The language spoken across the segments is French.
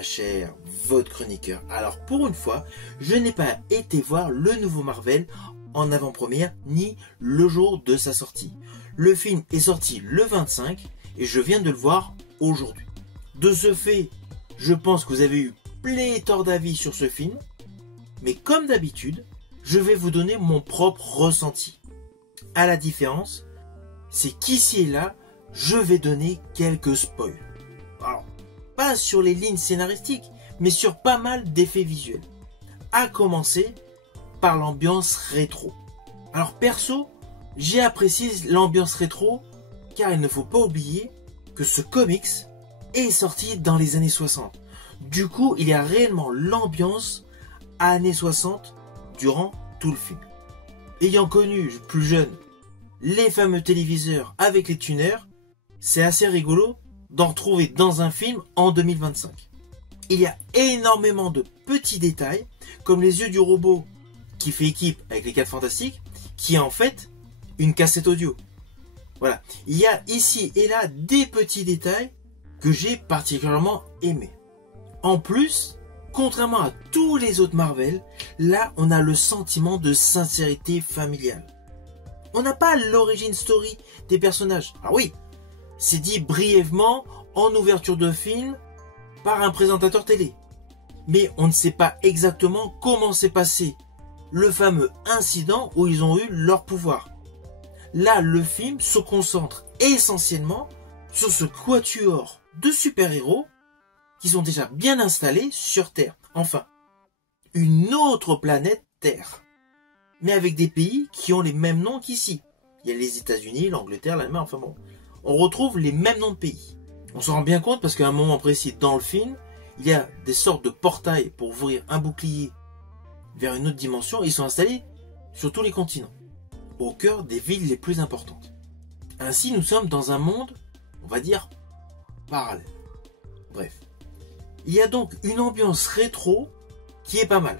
HR, votre chroniqueur. Alors pour une fois, je n'ai pas été voir le nouveau Marvel en avant-première ni le jour de sa sortie. Le film est sorti le 25 et je viens de le voir aujourd'hui. De ce fait, je pense que vous avez eu pléthore d'avis sur ce film, mais comme d'habitude, je vais vous donner mon propre ressenti. À la différence, c'est qu'ici et là, je vais donner quelques spoils. Alors, pas sur les lignes scénaristiques, mais sur pas mal d'effets visuels. À commencer par l'ambiance rétro. Alors perso, j'ai apprécié l'ambiance rétro, car il ne faut pas oublier que ce comics est sorti dans les années 60. Du coup, il y a réellement l'ambiance années 60 durant tout le film. Ayant connu plus jeune les fameux téléviseurs avec les tuners, c'est assez rigolo d'en retrouver dans un film en 2025. Il y a énormément de petits détails, comme les yeux du robot qui fait équipe avec les 4 Fantastiques, qui est en fait une cassette audio. Voilà, il y a ici et là des petits détails que j'ai particulièrement aimés. En plus, contrairement à tous les autres Marvel, là on a le sentiment de sincérité familiale. On n'a pas l'origin story des personnages. Ah oui, c'est dit brièvement en ouverture de film par un présentateur télé. Mais on ne sait pas exactement comment s'est passé le fameux incident où ils ont eu leur pouvoir. Là, le film se concentre essentiellement sur ce quatuor de super-héros qui sont déjà bien installés sur Terre. Enfin, une autre planète Terre. Mais avec des pays qui ont les mêmes noms qu'ici. Il y a les États-Unis, l'Angleterre, l'Allemagne, enfin bon. On retrouve les mêmes noms de pays. On s'en rend bien compte parce qu'à un moment précis dans le film, il y a des sortes de portails pour ouvrir un bouclier vers une autre dimension. Ils sont installés sur tous les continents, au cœur des villes les plus importantes. Ainsi, nous sommes dans un monde, on va dire, parallèle. Bref. Il y a donc une ambiance rétro qui est pas mal.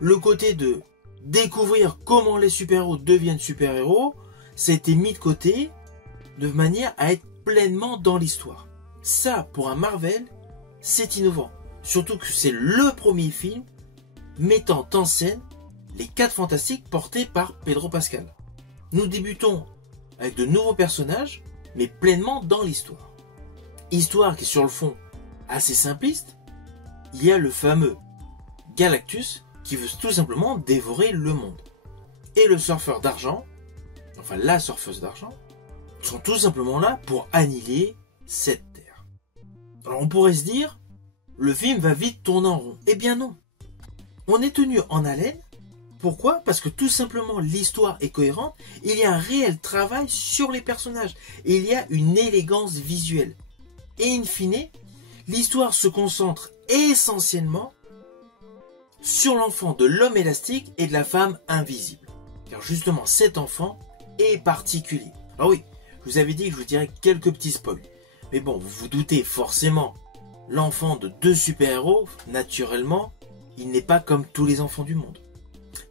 Le côté de découvrir comment les super-héros deviennent super-héros, ça a été mis de côté de manière à être pleinement dans l'histoire. Ça, pour un Marvel, c'est innovant. Surtout que c'est le premier film mettant en scène les 4 Fantastiques portés par Pedro Pascal. Nous débutons avec de nouveaux personnages, mais pleinement dans l'histoire. Histoire qui est sur le fond assez simpliste. Il y a le fameux Galactus qui veut tout simplement dévorer le monde. Et le surfeur d'argent, enfin la surfeuse d'argent, sont tout simplement là pour annihiler cette Terre. Alors on pourrait se dire, le film va vite tourner en rond. Eh bien non. On est tenu en haleine. Pourquoi? Parce que tout simplement l'histoire est cohérente, il y a un réel travail sur les personnages, et il y a une élégance visuelle. Et in fine, l'histoire se concentre essentiellement sur l'enfant de l'homme élastique et de la femme invisible. Car justement cet enfant est particulier. Ah oui, je vous avais dit que je vous dirais quelques petits spoils. Mais bon, vous vous doutez forcément, l'enfant de 2 super-héros, naturellement, il n'est pas comme tous les enfants du monde.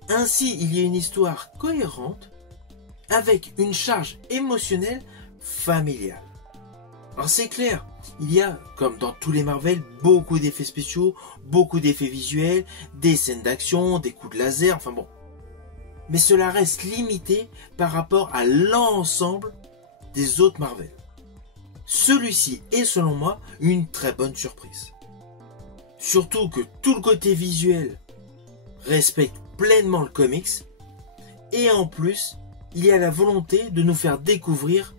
Ainsi, il y a une histoire cohérente avec une charge émotionnelle familiale. Alors c'est clair, il y a, comme dans tous les Marvel, beaucoup d'effets spéciaux, beaucoup d'effets visuels, des scènes d'action, des coups de laser, enfin bon. Mais cela reste limité par rapport à l'ensemble des autres Marvel. Celui-ci est selon moi une très bonne surprise. Surtout que tout le côté visuel respecte pleinement le comics, et en plus, il y a la volonté de nous faire découvrir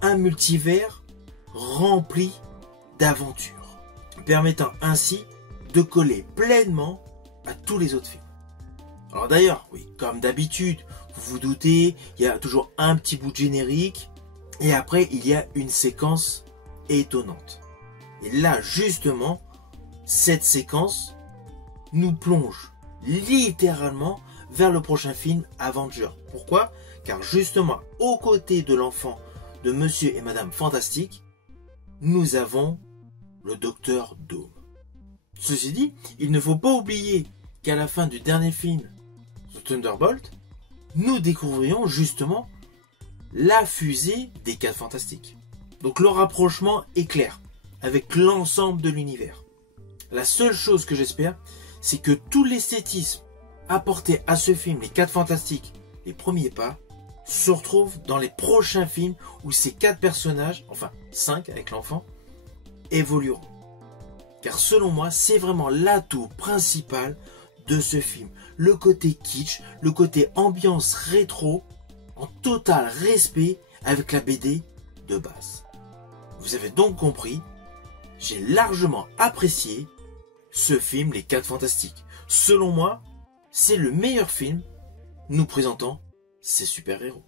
un multivers rempli d'aventures, permettant ainsi de coller pleinement à tous les autres films. Alors d'ailleurs, oui, comme d'habitude, vous vous doutez, il y a toujours un petit bout de générique, et après il y a une séquence étonnante. Et là, justement, cette séquence nous plonge littéralement vers le prochain film Avengers. Pourquoi? Car justement, aux côtés de l'enfant de Monsieur et Madame Fantastique, nous avons le Docteur Doom. Ceci dit, il ne faut pas oublier qu'à la fin du dernier film, The Thunderbolt, nous découvrions justement la fusée des 4 Fantastiques. Donc le rapprochement est clair avec l'ensemble de l'univers. La seule chose que j'espère, c'est que tout l'esthétisme apporté à ce film, Les 4 Fantastiques, les premiers pas, se retrouve dans les prochains films où ces 4 personnages, enfin 5 avec l'enfant, évolueront. Car selon moi, c'est vraiment l'atout principal de ce film. Le côté kitsch, le côté ambiance rétro, en total respect avec la BD de base. Vous avez donc compris, j'ai largement apprécié ce film, Les 4 Fantastiques. Selon moi, c'est le meilleur film nous présentant ces super-héros.